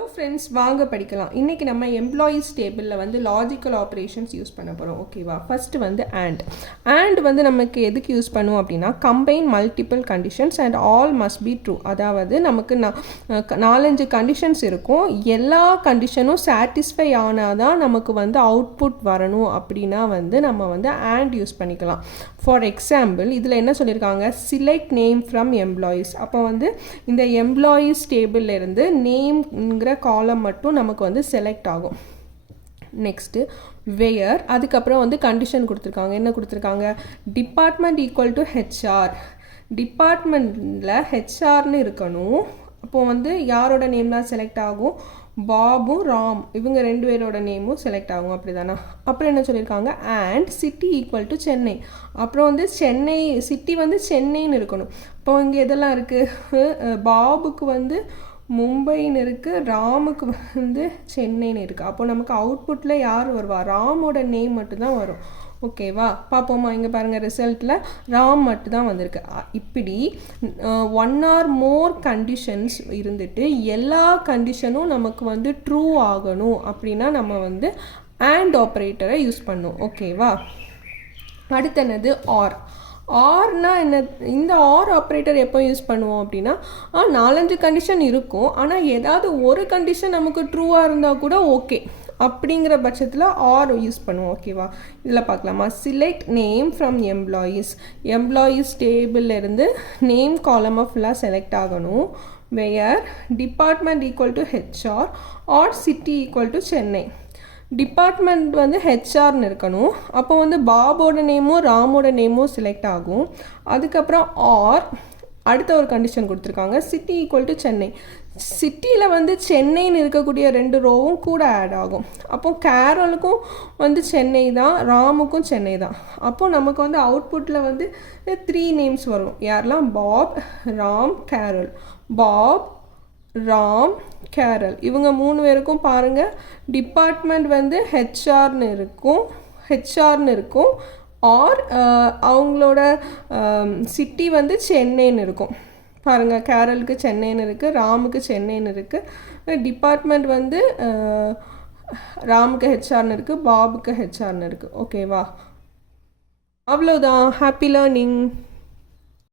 Hello friends, வாங்க படிக்கலாம். இன்றைக்கி நம்ம எம்ப்ளாயீஸ் டேபிளில் வந்து லாஜிக்கல் ஆப்ரேஷன்ஸ் யூஸ் பண்ண போகிறோம். ஓகேவா? ஃபஸ்ட்டு வந்து அண்ட் வந்து நமக்கு எதுக்கு யூஸ் பண்ணுவோம் அப்படின்னா, combine multiple conditions and all must be true. அதாவது நமக்கு 4-5 கண்டிஷன்ஸ் இருக்கும். எல்லா கண்டிஷனும் சாட்டிஸ்ஃபை ஆனால் தான் நமக்கு வந்து அவுட்புட் வரணும். அப்படின்னா வந்து நம்ம வந்து அண்ட் யூஸ் பண்ணிக்கலாம். ஃபார் எக்ஸாம்பிள், இதில் என்ன சொல்லியிருக்காங்க, சிலெக்ட் நேம் ஃப்ரம் எம்ப்ளாயீஸ். அப்போ வந்து இந்த எம்ப்ளாயீஸ் டேபிளில் இருந்து நேம்ங்கிற காலம் மட்டும் நமக்கு வந்து செலக்ட் ஆகும். நெக்ஸ்ட்டு வேர், அதுக்கப்புறம் வந்து கண்டிஷன் கொடுத்துருக்காங்க. என்ன கொடுத்துருக்காங்க, டிபார்ட்மெண்ட் ஈக்குவல் டு ஹெச்ஆர். டிபார்ட்மெண்ட்டில் ஹெச்ஆர்னு இருக்கணும். அப்போது வந்து யாரோட நேம் தான் செலக்ட் ஆகும், பாபும் ராம், இவங்க 2 பேரோட நேமும் செலக்ட் ஆகும். அப்படி தானே? அப்புறம் என்ன சொல்லியிருக்காங்க, and city equal to Chennai. அப்புறம் வந்து சென்னை, சிட்டி வந்து சென்னைன்னு இருக்கணும். இப்போ இங்கே எதெல்லாம் இருக்குது, பாபுக்கு வந்து மும்பைன்னு இருக்குது, ராமுக்கு வந்து சென்னைன்னு இருக்குது. அப்போ நமக்கு அவுட்புட்டில் யார் வருவா, ராமோட நேம் மட்டும்தான் வரும். ஓகேவா? பார்ப்போமா? இங்கே பாருங்கள், ரிசல்ட்டில் ராம் மட்டும்தான் வந்திருக்கு. இப்படி 1 or more கண்டிஷன்ஸ் இருந்துட்டு எல்லா கண்டிஷனும் நமக்கு வந்து ட்ரூ ஆகணும் அப்படின்னா நம்ம வந்து அண்ட் ஆப்ரேட்டரை யூஸ் பண்ணும். ஓகேவா? அடுத்து என்னது, ஆர்னா என்ன, இந்த ஆர் ஆப்ரேட்டர் எப்போ யூஸ் பண்ணுவோம் அப்படின்னா, 4-5 கண்டிஷன் இருக்கும், ஆனால் ஏதாவது ஒரு கண்டிஷன் நமக்கு ட்ரூவாக இருந்தால் கூட ஓகே அப்படிங்கிற பட்சத்தில் ஆர் யூஸ் பண்ணுவோம். ஓகேவா? இதில் பார்க்கலாமா, சிலெக்ட் நேம் ஃப்ரம் எம்ப்ளாயீஸ் டேபிளில் இருந்து நேம் காலமாக ஃபுல்லாக செலக்ட் ஆகணும். Where department equal to HR or city equal to Chennai. Department வந்து ஹெச்ஆர்னு இருக்கணும். அப்போ வந்து பாபோட நேமும் ராமோட நேமும் செலக்ட் ஆகும். அதுக்கப்புறம் ஆர் அடுத்த ஒரு கண்டிஷன் கொடுத்துருக்காங்க, சிட்டி ஈக்குவல் டு சென்னை. சிட்டியில் வந்து சென்னைன்னு இருக்கக்கூடிய 2 ரோவும் கூட ஆட் ஆகும். அப்போது கேரலுக்கும் வந்து சென்னை தான், ராமுக்கும் சென்னை தான். அப்போது நமக்கு வந்து அவுட்புட்டில் வந்து 3 நேம்ஸ் வரும். யாரெல்லாம், Bob, Ram, Carol. Bob, Ram, Carol, இவங்க 3 பேருக்கும் பாருங்கள் டிபார்ட்மெண்ட் வந்து ஹெச்ஆர்னு இருக்கும். ஆர் அவங்களோட சிட்டி வந்து சென்னைன்னு இருக்கும். பாருங்கள், கேரலுக்கு சென்னைன்னு இருக்குது, ராமுக்கு சென்னைன்னு இருக்குது. டிபார்ட்மெண்ட் வந்து ராமுக்கு ஹெச்ஆர்னு இருக்குது, பாபுக்கு ஹெச்ஆர்னு இருக்குது. ஓகேவா? அவ்வளோதான். Happy learning.